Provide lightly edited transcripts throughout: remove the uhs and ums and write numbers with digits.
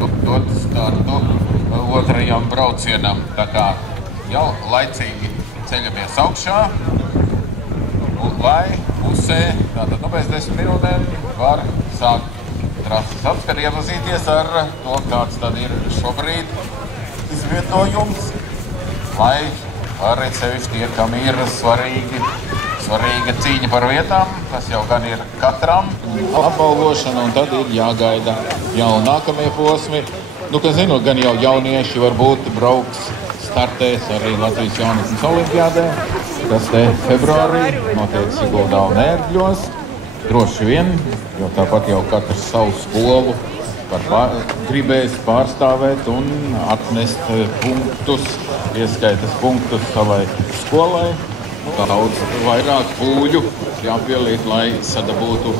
Dot startu otrajam braucienam, tā kā jau laicīgi ceļamies augšā, lai pusē, tātad pēc 10 minūtēm var sākt trases apskati, iepazīties ar to, kāds tad ir šobrīd izvietojums, lai arī sevišķi tie, kam ir svarīga cīņa par vietām, tas jau gan ir katram apbalvošana, un tad ir jāgaida jau nākamie posmi. Nu, ka zinu, gan jau jaunieši varbūt brauks, startēs arī Latvijas jaunatnes olimpiādē, kas te februārī notiek Siguldā un Ērgļos. Droši vien, jo tāpat jau katrs savu skolu gribēs pārstāvēt un atnest punktus, ieskaitas punktus savai skolai. Daudz vairāk pūļu jāpieliek, lai sadabūtu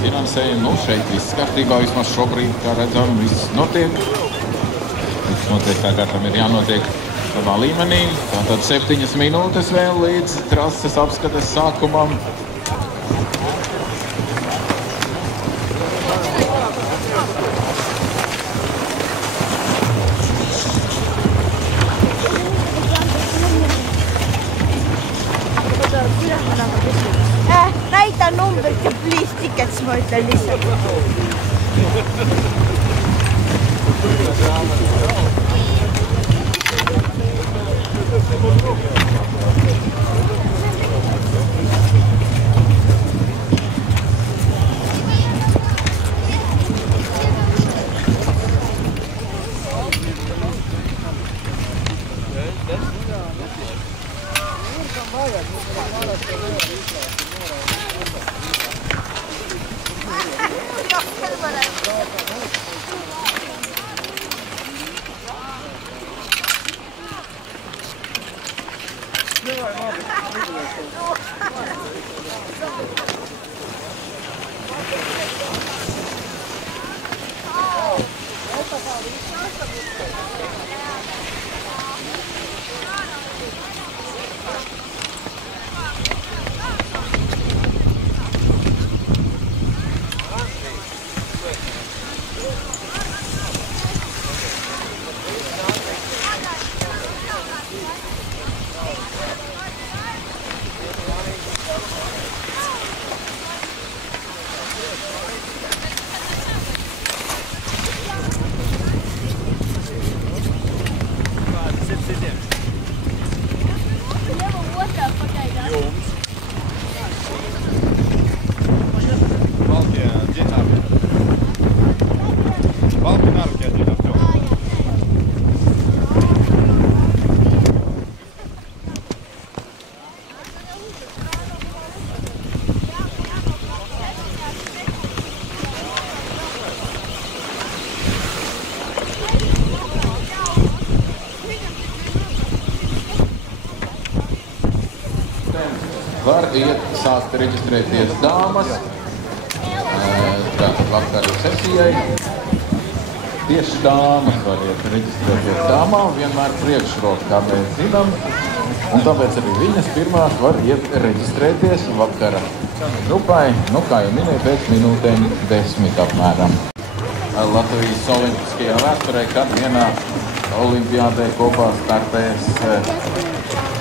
finansējumu. Nu, šeit viss kārtībā, vismaz šobrīd, kā redzam, viss notiek. Viss notiek tā, kā tam ir jānotiek savā līmenī. Tātad 7 minūtes vēl līdz trases apskates sākumam. Näita numbrit ja please tickets, ma ütlen lihtsalt. Var sākt reģistrēties dāmas, tātad vakaru sesijai. Tieši dāmas var reģistrēties dāmām, vienmēr priekšroka, kā mēs zinām. Un tāpēc arī viņas pirmās var reģistrēties vakara grupai, nu kā jau minēju, pēc minūtēm 10 apmēram. Latvijas olimpiskajā vēsturē, kad vienā olimpiādē kopā startēs,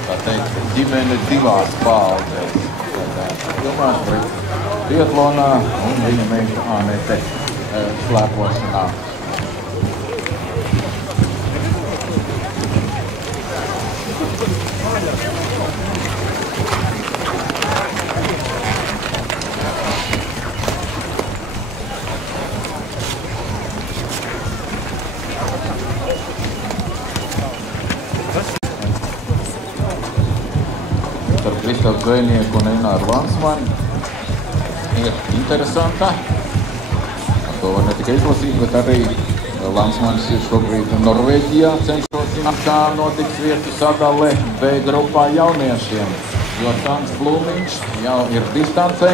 tā teikt, ģimene divās paaudzēs. Domās triatlonā un viņa meita Anete slēpošanā. Kristofu Zvejnieku un Eināru Lansmani ir interesanta. To var ne tikai izlasīt, bet arī Lansmanis ir šobrīd Norvēģijā cenšos zināt, kā notiks vietu sadale B grupā jauniešiem. Jordāns Blūmiņš jau ir distancē.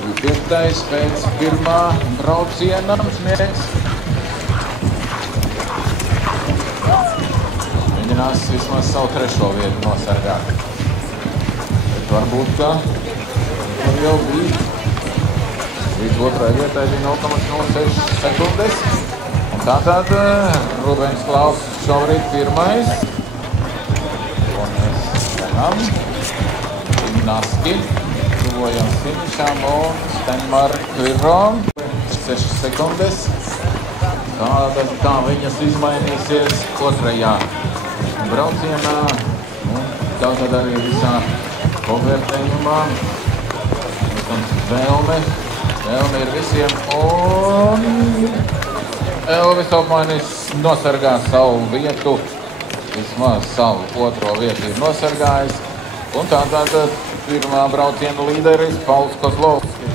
Viņš bija 5. pēc pirmā brauciena sniegs. Mēģinās vismaz savu 3. vietu nosargāt. Varbūt, ka jau bija Līdz otrai vietai bija 0,06 sekundes. Un tātad Rubens Klaus šobrīd pirmais. Un mēs stenam. Naski. Tuvojam finišām un Stenmark Kviro. 6 sekundes. Tātad kā viņas izmainīsies otrajā braucienā. Un tātad arī visā novērtējumā. Vēlme ir visiem, un Elvis apmainis nosargā savu vietu, vismaz savu otro vietu ir nosargājis, un tātad pirmā brauciena līderis Pauls Kozlovskis.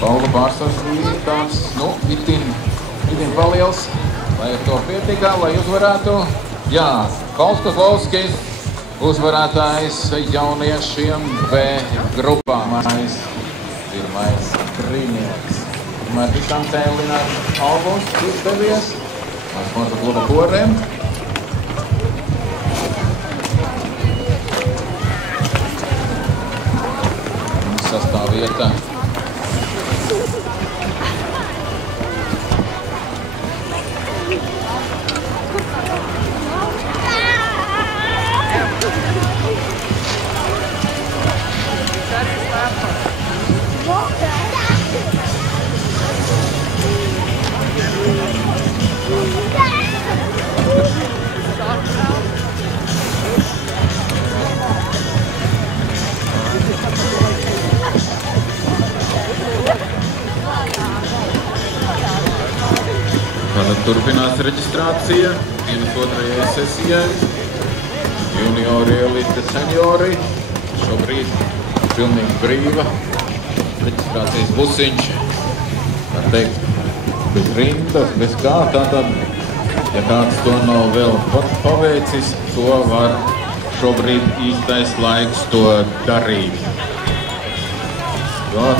Paula pārsvars bija tāds, itin paliels, lai ar to pietikā, lai uzvarētu. Jā, Pauls Kozlovskis. Uzvarētājs jauniešiem B grupā. Pirmais brīnieks. Pirmais distancē Linārs Augusts izdevies. Sporta kluba Korēm. Sastā vieta. Tātad turpinās reģistrācija vienas otrajai sesijai. Juniori, elite, seniori. Šobrīd pilnīgi brīva reģistrācijas busiņš. Tā teikt, bez rindas, bez kā. Tātad, ja kāds to nav vēl paveicis, to var šobrīd īstais laiks to darīt. Jo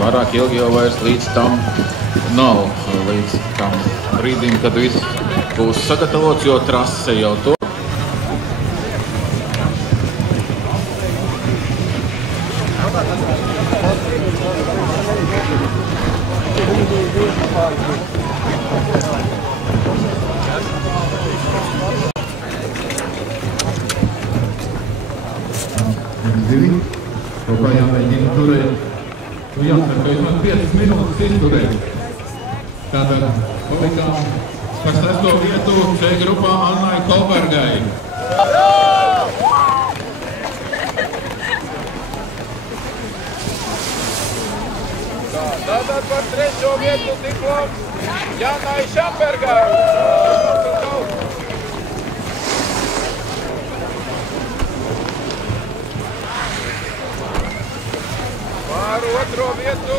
pārāk ilgi jau vairs līdz tam nav, līdz tam brīdim, kad viss būs sagatavots, jo trase jau to. Kaut kā jāmēģina turēt. Jāsaka, ka vismaz 5 minūtes izturēt. Tātad palikām par 6. vietu C grupā Annai Kolbergai. Tātad par 3. vietu diploms Janai Šambergai. Par 2. vietu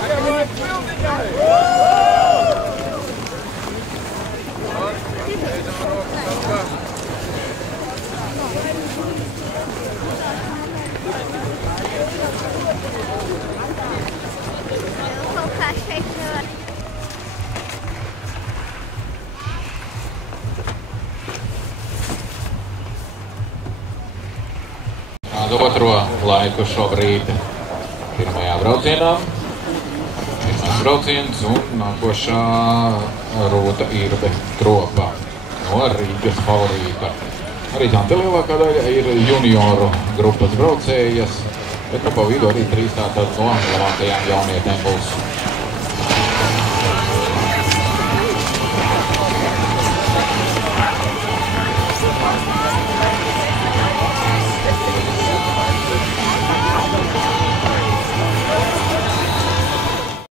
Ievai Pildiņai. Otro laiku šobrīd pirmajā braucienā. Pirmais brauciens un nākošā Rūta Irbe Kropa no Rīgas favorīta. Arī tā lielākā daļa ir junioru grupas braucējas, bet pa vidu arī 3 tātad no labākajām jaunietēm būs.